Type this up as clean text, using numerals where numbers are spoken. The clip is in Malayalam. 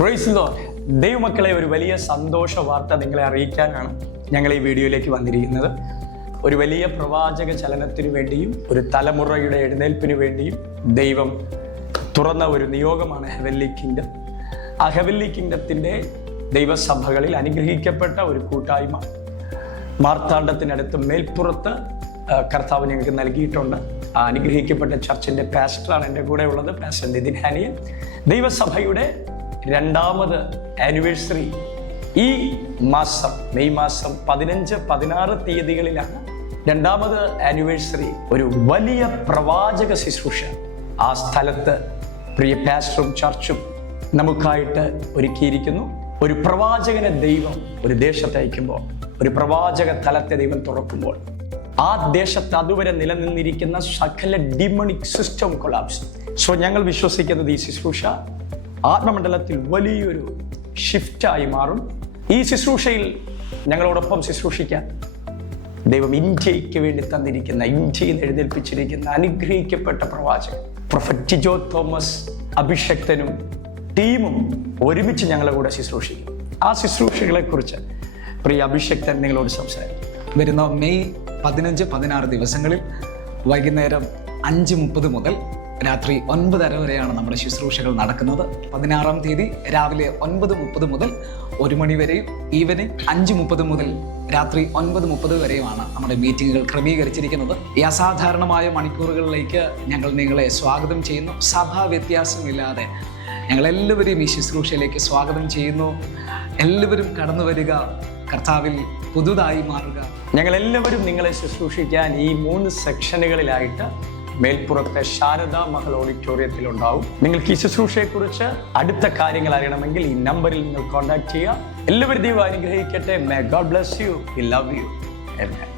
Praise Lord. ദൈവമക്കളെ, ഒരു വലിയ സന്തോഷ വാർത്ത നിങ്ങളെ അറിയിക്കാനാണ് ഞങ്ങൾ ഈ വീഡിയോയിലേക്ക് വന്നിരിക്കുന്നത്. ഒരു വലിയ പ്രവാചക ചലനത്തിനു വേണ്ടിയും ഒരു തലമുറയുടെ എഴുന്നേൽപ്പിനു വേണ്ടിയും ദൈവം തുറന്ന ഒരു നിയോഗമാണ് ഹെവൻലി കിങ്ഡം. ആ ഹെവൻലി കിങ്ഡത്തിൻ്റെ ദൈവസഭകളിൽ അനുഗ്രഹിക്കപ്പെട്ട ഒരു കൂട്ടായ്മ മാർത്താണ്ഡത്തിനടുത്ത് മേൽപ്പുറത്ത് കർത്താവ് ഞങ്ങൾക്ക് നൽകിയിട്ടുണ്ട്. ആ അനുഗ്രഹിക്കപ്പെട്ട ചർച്ചിൻ്റെ പാസ്റ്ററാണ് എൻ്റെ കൂടെ ഉള്ളത്, പാസ്റ്റർ നിതിൻ ഹാനിയൻ. ദൈവസഭയുടെ 2ാമത് ആനിവേഴ്സറി ഈ മാസം മെയ് മാസം 15-16 തീയതികളിലാണ് 2ാമത് ആനിവേഴ്സറി. ഒരു വലിയ പ്രവാചക ശുശ്രൂഷ ആ സ്ഥലത്ത് പ്രിയ പാസ്റ്ററും ചർച്ചും നമുക്കായിട്ട് ഒരുക്കിയിരിക്കുന്നു. ഒരു പ്രവാചകനെ ദൈവം ഒരു ദേശത്ത് അയക്കുമ്പോൾ, ഒരു പ്രവാചക തലത്തെ ദൈവം തുറക്കുമ്പോൾ, ആ ദേശത്ത് അതുവരെ നിലനിന്നിരിക്കുന്ന സകല ഡിമണിക് സിസ്റ്റം കൊളാപ്സ്. സോ ഞങ്ങൾ വിശ്വസിക്കുന്നത് ഈ ശുശ്രൂഷ ആത്മമണ്ഡലത്തിൽ വലിയൊരു ഷിഫ്റ്റായി മാറും. ഈ ശുശ്രൂഷയിൽ ഞങ്ങളോടൊപ്പം ശുശ്രൂഷിക്കാൻ ദൈവം ഇന്ത്യയ്ക്ക് വേണ്ടി തന്നിരിക്കുന്ന, ഇന്ത്യയിൽ എഴുന്നേൽപ്പിച്ചിരിക്കുന്ന അനുഗ്രഹിക്കപ്പെട്ട പ്രവാചകൻ പ്രൊഫറ്റ് ടിജോ തോമസ് അഭിഷക്തനും ടീമും ഒരുമിച്ച് ഞങ്ങളുടെ കൂടെ ശുശ്രൂഷിക്കും. ആ ശുശ്രൂഷകളെ കുറിച്ച് പ്രിയ അഭിഷക്തൻ നിങ്ങളോട് സംസാരിക്കും. വരുന്ന മെയ് 15-16 ദിവസങ്ങളിൽ വൈകുന്നേരം 5:30 മുതൽ രാത്രി 9:30 വരെയാണ് നമ്മുടെ ശുശ്രൂഷകൾ നടക്കുന്നത്. 16-ാം തീയതി രാവിലെ 9:30 മുതൽ 1 മണി വരെയും ഈവനിങ് 5:30 മുതൽ രാത്രി 9:30 വരെയുമാണ് നമ്മുടെ മീറ്റിങ്ങുകൾ ക്രമീകരിച്ചിരിക്കുന്നത്. ഈ അസാധാരണമായ മണിക്കൂറുകളിലേക്ക് ഞങ്ങൾ നിങ്ങളെ സ്വാഗതം ചെയ്യുന്നു. സഭാ വ്യത്യാസമില്ലാതെ ഞങ്ങളെല്ലാവരെയും ഈ ശുശ്രൂഷയിലേക്ക് സ്വാഗതം ചെയ്യുന്നു. എല്ലാവരും കടന്നു വരിക, കർത്താവിൽ പുതുതായി മാറുക. ഞങ്ങളെല്ലാവരും നിങ്ങളെ ശുശ്രൂഷിക്കാൻ ഈ 3 സെക്ഷനുകളിലായിട്ട് മേൽപ്പുറത്തെ ശാരദാ മഹൽ ഓഡിറ്റോറിയത്തിൽ ഉണ്ടാവും. നിങ്ങൾക്ക് ഈ ശുശ്രൂഷയെക്കുറിച്ച് അടുത്ത കാര്യങ്ങൾ അറിയണമെങ്കിൽ ഈ നമ്പറിൽ നിങ്ങൾ കോൺടാക്ട് ചെയ്യുക. എല്ലാവരും ദൈവം അനുഗ്രഹിക്കട്ടെ. May God bless you. We love you. Amen.